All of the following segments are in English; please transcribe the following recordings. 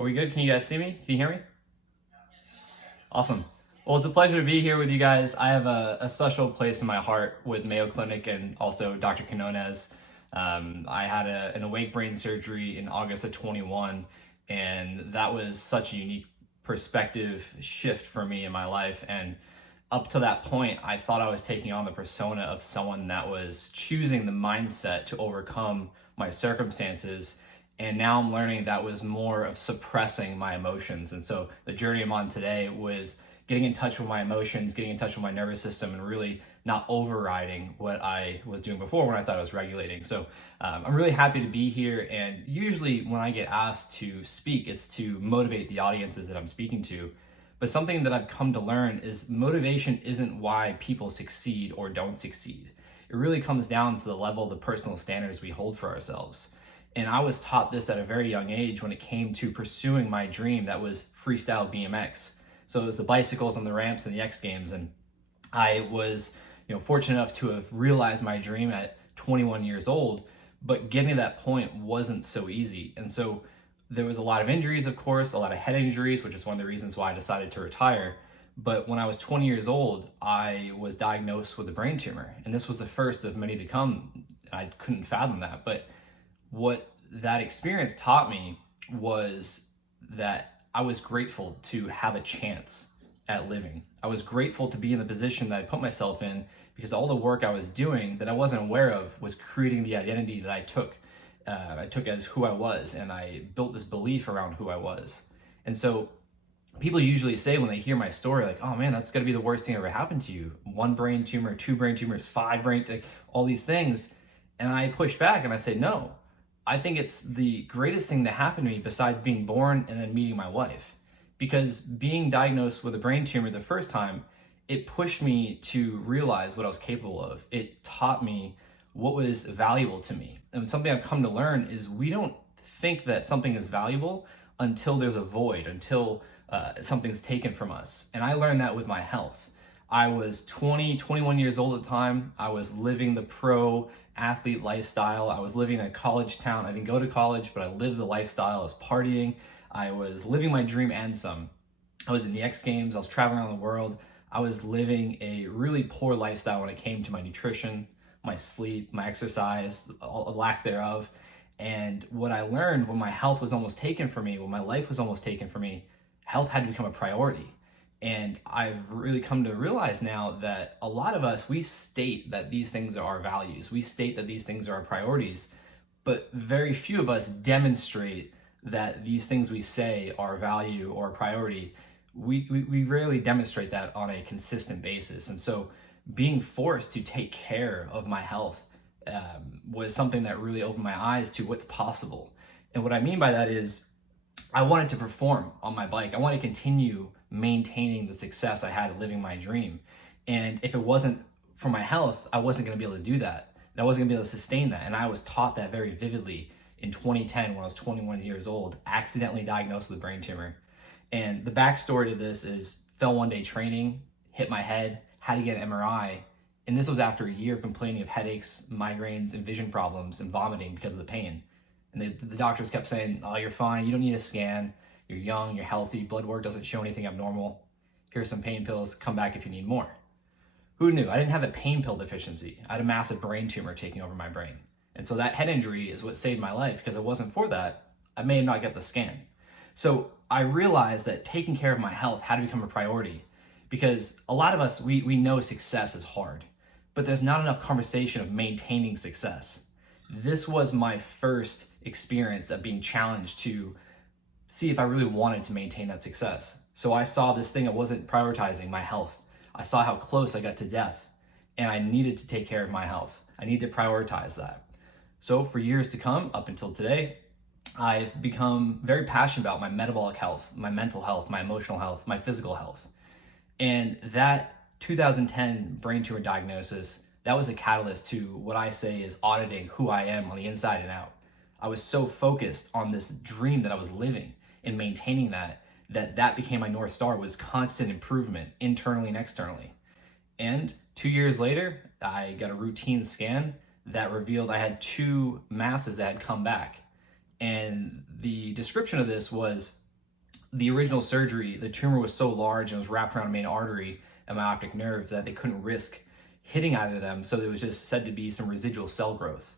Are we good? Can you guys see me? Can you hear me? Awesome. Well, it's a pleasure to be here with you guys. I have a special place in my heart with Mayo Clinic and also Dr. Quinones. I had an awake brain surgery in August of 21, and that was such a unique perspective shift for me in my life. And up to that point, I thought I was taking on the persona of someone that was choosing the mindset to overcome my circumstances. And now I'm learning that was more of suppressing my emotions. And so the journey I'm on today with getting in touch with my emotions, getting in touch with my nervous system, and really not overriding what I was doing before when I thought I was regulating. So I'm really happy to be here. And usually when I get asked to speak, it's to motivate the audiences that I'm speaking to. But something that I've come to learn is motivation isn't why people succeed or don't succeed. It really comes down to the level of the personal standards we hold for ourselves. And I was taught this at a very young age when it came to pursuing my dream that was freestyle BMX. So it was the bicycles on the ramps and the X Games. And I was fortunate enough to have realized my dream at 21 years old, but getting to that point wasn't so easy. And so there was a lot of injuries, of course, a lot of head injuries, which is one of the reasons why I decided to retire. But when I was 20 years old, I was diagnosed with a brain tumor. And this was the first of many to come. I couldn't fathom that. But what that experience taught me was that I was grateful to have a chance at living. I was grateful to be in the position that I put myself in because all the work I was doing that I wasn't aware of was creating the identity that I took. I took as who I was, and I built this belief around who I was. And so people usually say when they hear my story, like, oh man, that's gotta be the worst thing that ever happened to you. 1 brain tumor, 2 brain tumors, 5 brain, like all these things. And I push back and I say, no. I think it's the greatest thing that happened to me besides being born and then meeting my wife. Because being diagnosed with a brain tumor the first time, it pushed me to realize what I was capable of. It taught me what was valuable to me. And something I've come to learn is we don't think that something is valuable until there's a void, until something's taken from us. And I learned that with my health. I was 21 years old at the time. I was living the pro athlete lifestyle. I was living in a college town. I didn't go to college, but I lived the lifestyle. I was partying. I was living my dream and some. I was in the X Games. I was traveling around the world. I was living a really poor lifestyle when it came to my nutrition, my sleep, my exercise, a lack thereof. And what I learned when my health was almost taken from me, when my life was almost taken from me, health had to become a priority. And I've really come to realize now that a lot of us, we state that these things are our values. We state that these things are our priorities, but very few of us demonstrate that these things we say are value or priority. We rarely demonstrate that on a consistent basis. And so being forced to take care of my health was something that really opened my eyes to what's possible. And what I mean by that is I wanted to perform on my bike. I wanted to continue maintaining the success I had of living my dream. And if it wasn't for my health, I wasn't going to be able to do that. And I wasn't going to be able to sustain that. And I was taught that very vividly in 2010 when I was 21 years old, accidentally diagnosed with a brain tumor. And the backstory to this is fell one day training, hit my head, had to get an MRI. And this was after a year of complaining of headaches, migraines, and vision problems and vomiting because of the pain. And the doctors kept saying, oh, you're fine. You don't need a scan. You're young, you're healthy, blood work doesn't show anything abnormal. Here's some pain pills, come back if you need more. Who knew? I didn't have a pain pill deficiency. I had a massive brain tumor taking over my brain. And so that head injury is what saved my life, because if it wasn't for that, I may have not got the scan. So I realized that taking care of my health had to become a priority, because a lot of us, we know success is hard, but there's not enough conversation of maintaining success. This was my first experience of being challenged to see if I really wanted to maintain that success. So I saw this thing I wasn't prioritizing, my health. I saw how close I got to death, and I needed to take care of my health. I needed to prioritize that. So for years to come, up until today, I've become very passionate about my metabolic health, my mental health, my emotional health, my physical health. And that 2010 brain tumor diagnosis, that was a catalyst to what I say is auditing who I am on the inside and out. I was so focused on this dream that I was living and maintaining that became my North Star, was constant improvement internally and externally. And 2 years later, I got a routine scan that revealed I had 2 masses that had come back. And the description of this was the original surgery, the tumor was so large and was wrapped around a main artery and my optic nerve that they couldn't risk hitting either of them. So there was just said to be some residual cell growth.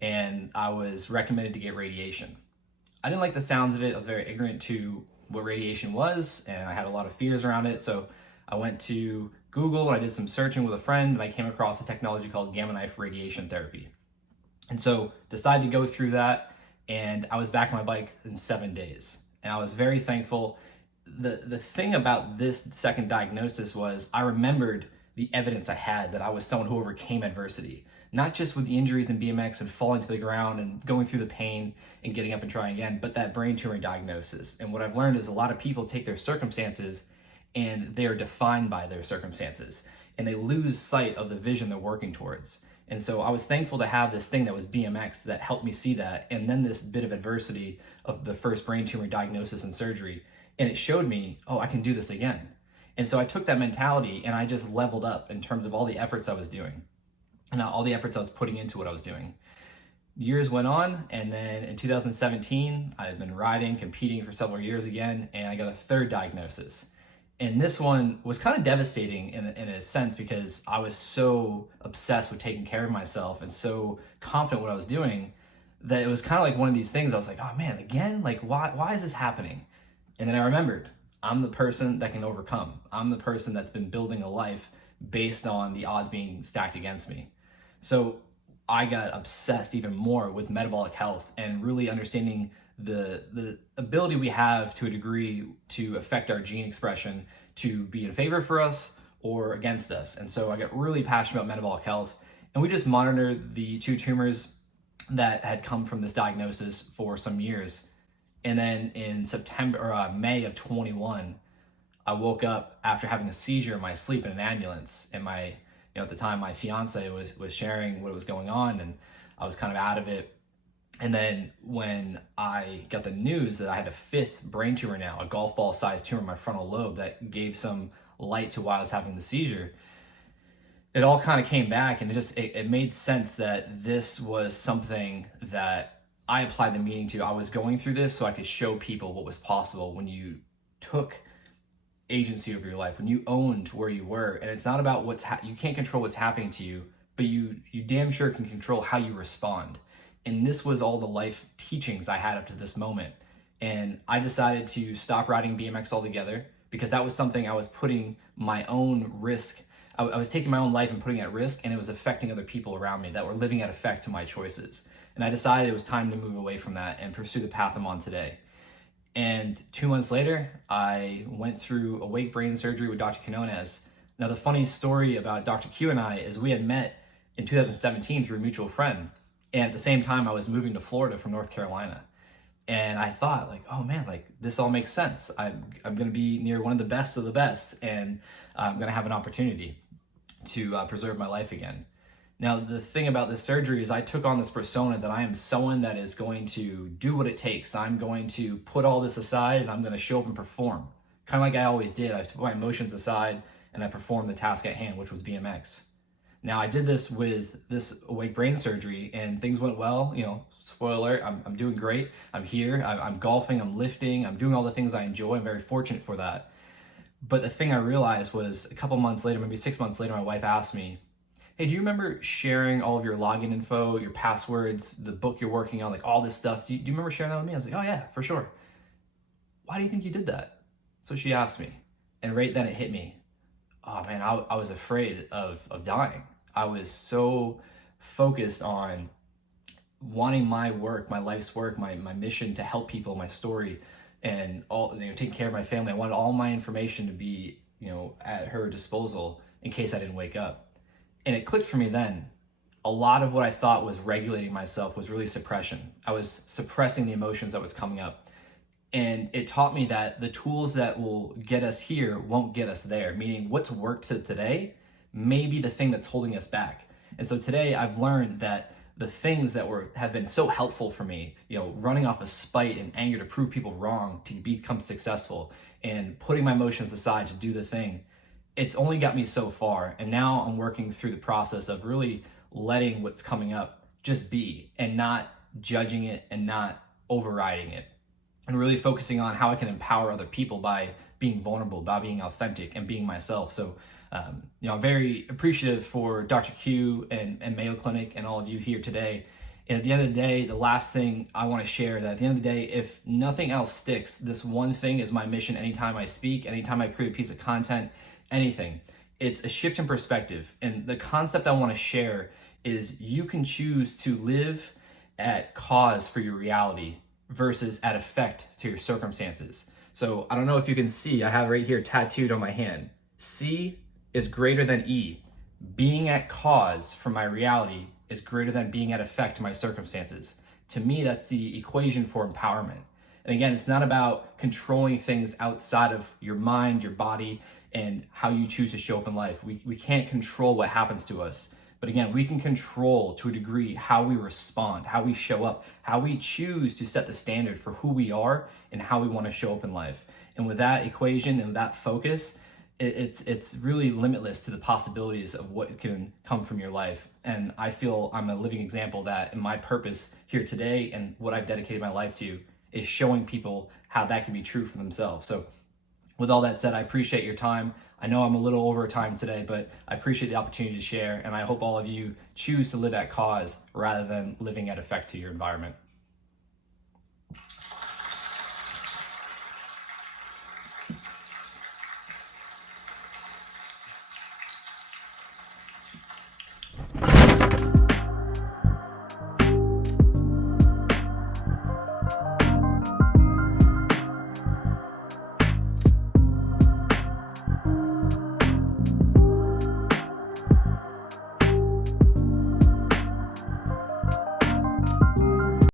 And I was recommended to get radiation. I didn't like the sounds of it. I was very ignorant to what radiation was, and I had a lot of fears around it. So I went to Google and I did some searching with a friend, and I came across a technology called gamma knife radiation therapy. And so decided to go through that, and I was back on my bike in 7 days. And I was very thankful. The thing about this second diagnosis was I remembered the evidence I had that I was someone who overcame adversity, not just with the injuries in BMX and falling to the ground and going through the pain and getting up and trying again, but that brain tumor diagnosis. And what I've learned is a lot of people take their circumstances and they are defined by their circumstances, and they lose sight of the vision they're working towards. And so I was thankful to have this thing that was BMX that helped me see that, and then this bit of adversity of the first brain tumor diagnosis and surgery, and it showed me, oh, I can do this again. And so I took that mentality and I just leveled up in terms of all the efforts I was doing and all the efforts I was putting into what I was doing. Years went on, and then in 2017, I've been riding, competing for several years again, and I got a third diagnosis. And this one was kind of devastating in a sense, because I was so obsessed with taking care of myself and so confident what I was doing that it was kind of like one of these things. I was like, oh man, again? Like, why is this happening? And then I remembered, I'm the person that can overcome. I'm the person that's been building a life based on the odds being stacked against me. So I got obsessed even more with metabolic health and really understanding the ability we have to a degree to affect our gene expression to be in favor for us or against us. And so I got really passionate about metabolic health, and we just monitored the 2 tumors that had come from this diagnosis for some years. And then in May of 21, I woke up after having a seizure in my sleep in an ambulance, and at the time my fiance was sharing what was going on, and I was kind of out of it. And then when I got the news that I had a 5th brain tumor now, a golf ball sized tumor in my frontal lobe that gave some light to why I was having the seizure, it all kind of came back, and it made sense that this was something that I applied the meaning to. I was going through this so I could show people what was possible when you took agency over your life, when you owned where you were. And it's not about you can't control what's happening to you, but you damn sure can control how you respond. And this was all the life teachings I had up to this moment. And I decided to stop riding BMX altogether, because that was something I was putting my own risk. I was taking my own life and putting it at risk, and it was affecting other people around me that were living at effect to my choices. And I decided it was time to move away from that and pursue the path I'm on today. And 2 months later, I went through awake brain surgery with Dr. Quinones. Now, the funny story about Dr. Q and I is we had met in 2017 through a mutual friend. And at the same time, I was moving to Florida from North Carolina. And I thought, like, oh man, like this all makes sense. I'm going to be near one of the best of the best, and I'm going to have an opportunity to preserve my life again. Now, the thing about this surgery is I took on this persona that I am someone that is going to do what it takes. I'm going to put all this aside, and I'm going to show up and perform. Kind of like I always did. I put my emotions aside and I performed the task at hand, which was BMX. Now, I did this with this awake brain surgery, and things went well. Spoiler alert, I'm doing great. I'm here, I'm golfing, I'm lifting, I'm doing all the things I enjoy. I'm very fortunate for that. But the thing I realized was a couple months later, maybe 6 months later, my wife asked me, hey, do you remember sharing all of your login info, your passwords, the book you're working on, like all this stuff? Do you remember sharing that with me? I was like, oh yeah, for sure. Why do you think you did that? So she asked me, and right then it hit me. Oh man, I was afraid of dying. I was so focused on wanting my work, my life's work, my mission to help people, my story, and all, taking care of my family. I wanted all my information to be, at her disposal in case I didn't wake up. And it clicked for me then. A lot of what I thought was regulating myself was really suppression. I was suppressing the emotions that was coming up. And it taught me that the tools that will get us here won't get us there, meaning what's worked to today may be the thing that's holding us back. And so today I've learned that the things that have been so helpful for me, running off of spite and anger to prove people wrong, to become successful, and putting my emotions aside to do the thing, it's only got me so far. And now I'm working through the process of really letting what's coming up just be, and not judging it and not overriding it. and really focusing on how I can empower other people by being vulnerable, by being authentic and being myself. So, I'm very appreciative for Dr. Q and Mayo Clinic and all of you here today. And at the end of the day, the last thing I want to share, that at the end of the day, if nothing else sticks, this one thing is my mission anytime I speak, anytime I create a piece of content, anything. It's a shift in perspective. And the concept I want to share is you can choose to live at cause for your reality versus at effect to your circumstances. So I don't know if you can see, I have right here tattooed on my hand. C is greater than E. Being at cause for my reality is greater than being at effect to my circumstances. To me, that's the equation for empowerment. And again, it's not about controlling things outside of your mind, your body, and how you choose to show up in life. We can't control what happens to us. But again, we can control to a degree how we respond, how we show up, how we choose to set the standard for who we are and how we want to show up in life. And with that equation and that focus, it's really limitless to the possibilities of what can come from your life. And I feel I'm a living example that in my purpose here today and what I've dedicated my life to is showing people how that can be true for themselves. So with all that said, I appreciate your time. I know I'm a little over time today, but I appreciate the opportunity to share. And I hope all of you choose to live at cause rather than living at effect to your environment.